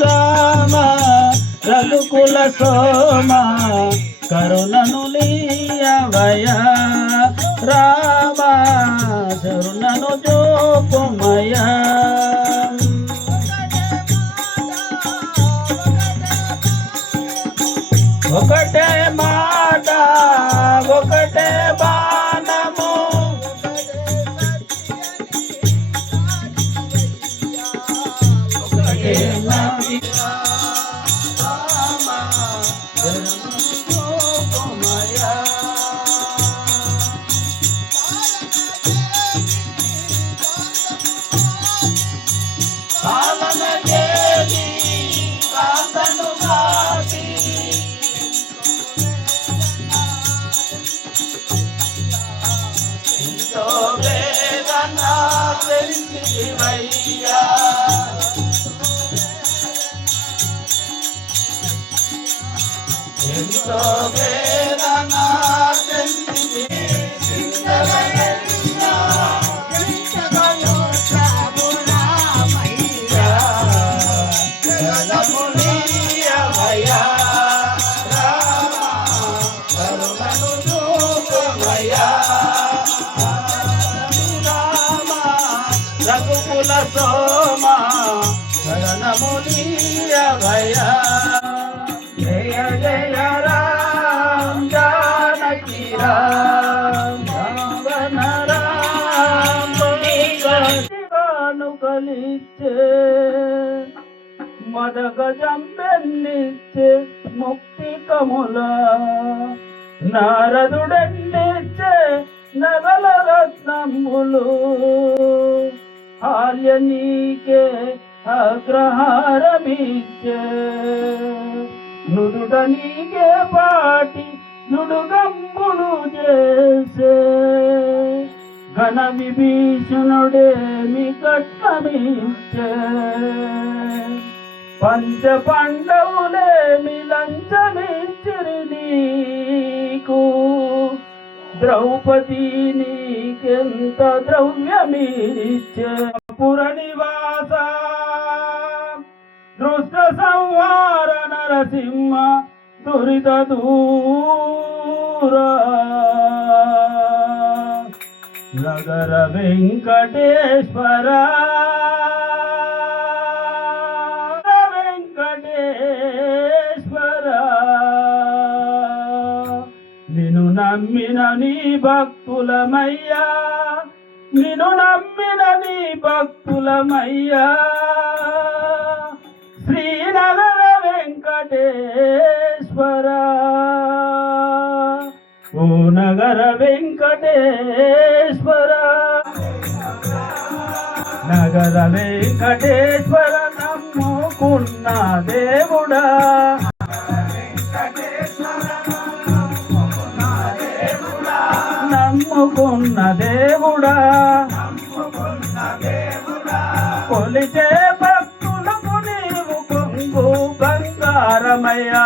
రామ రఘుకుల సోమ కరుణను లీయవయా రామ కరుణను జోపుమయా ఒకటే మాట ఒకటే బాణము ఒకటే ఎంతో వేదన రఘుకుల సోమ శరణములీయవయా జయ జయ రామ జానకి రామ రావణ రామ శివాను కలిచ్చే మదగ జంబెన్నిచ్చే ముక్తి కముల నారదుడెన్నిచ్చే నగల రత్నములు ఆర్య నీకే అగ్రహారమిచ్చే నుదుట నీకే పాటి నుడుగంబులు చేసే ఘన విభీషణుడేమి కట్నమిచ్చే పంచ పాండవులేమి లంచమిచ్చిరి నీకు ద్రౌపది నీకెంత ద్రవ్యమిచ్చే పుర నివాస దృష్ట సంహార నరసింహ దురిత దూర నగర వెంకటేశ్వర వెంకటేశ్వర నిన్ను నమ్మిన నీ భక్తులమయ్యా నిన్ను నమ్మిన నీ భక్తులమయ్యా శ్రీనగర వెంకటేశ్వర ఓ నగర వెంకటేశ్వర నగర వెంకటేశ్వర నమ్ముకున్న దేవుడా నమ్ముకున్న దేవుడా కొలిచే భక్తులకు నీవు కొంగు బంగారమయ్యా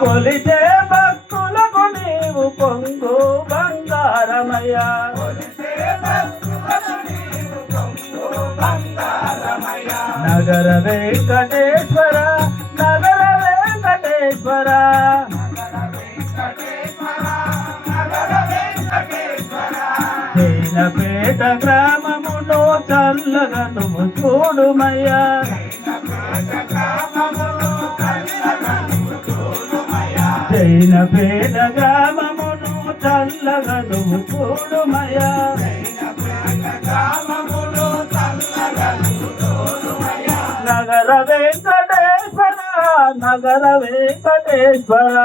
కొలిచే భక్తులకు నీవు కొంగు బంగారమయ్యా నగర వెంకటేశ్వర నగర వెంకటేశ్వర జైనపేట గ్రామమును చల్లగా నువ్వు చూడుమయ్యా జైనపేట గ్రామమును చల్లగా నువ్వు చూడుమయ్యా నగర వెంకటేశ్వర నగర వెంకటేశ్వర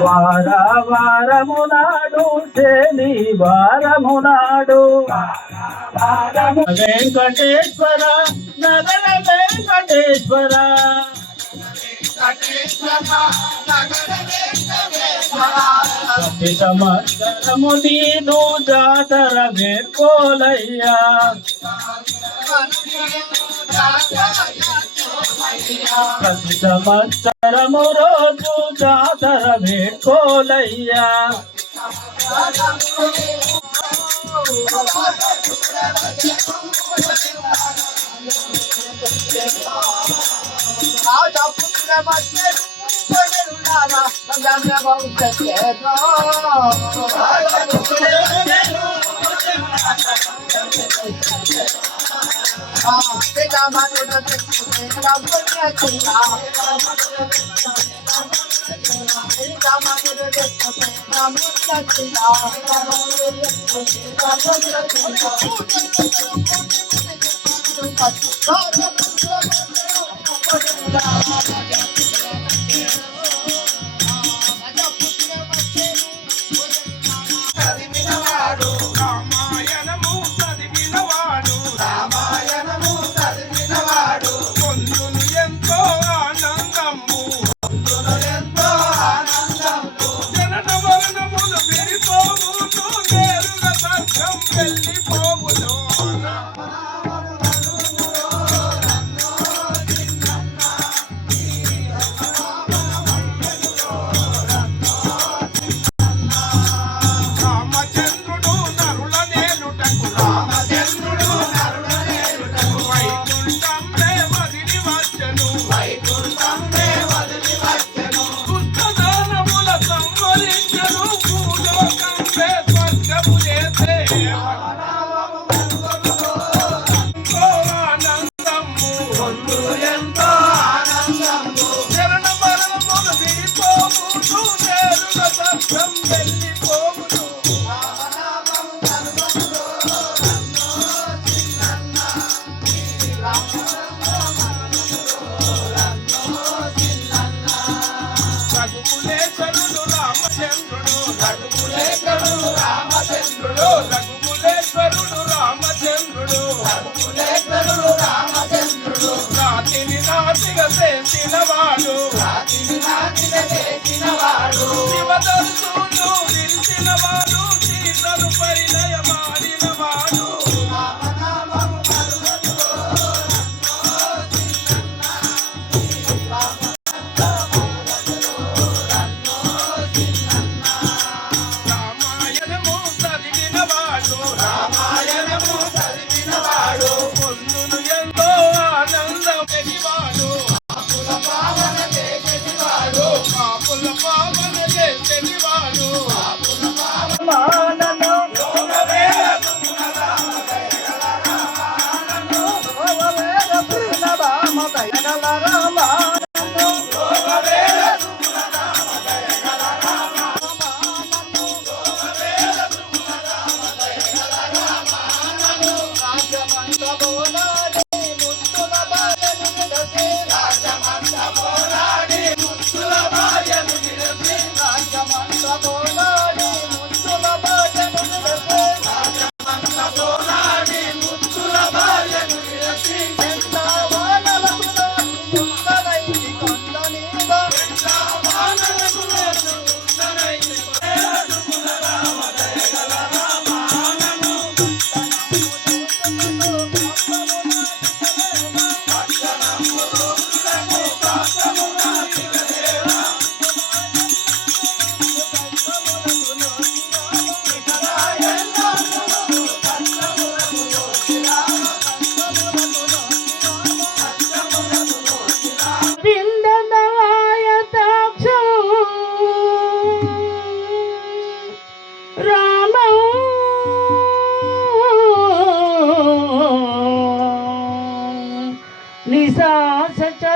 వార వారము నాడు శనివారము నాడు వెంకటేశ్వర నగర వెంకటేశ్వర ప్రతి సంవత్సరము నీను జాతర వేడుకోలయ్యా ప్రతి సంవత్సరము రోజు జాతర వేడుకోలయ్యా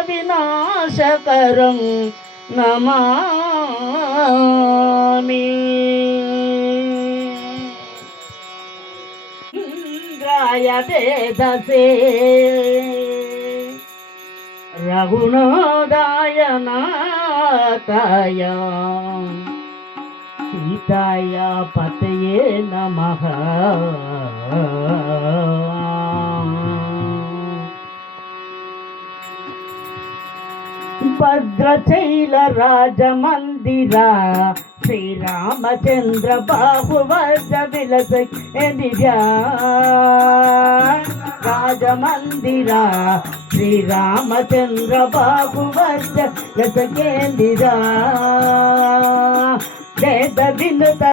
వినాశకరం నమామి. ఇంద్రాయ వేదసే రఘునాథాయ నాథాయ సీతాయ పతయే నమః. భద్రచైల రాజమందిరా శ్రీరామచంద్ర బాహువర్ధ విలస రాజమందిరా శ్రీరామచంద్ర బాహువర్ధ లసకేందిరా వేద వినుత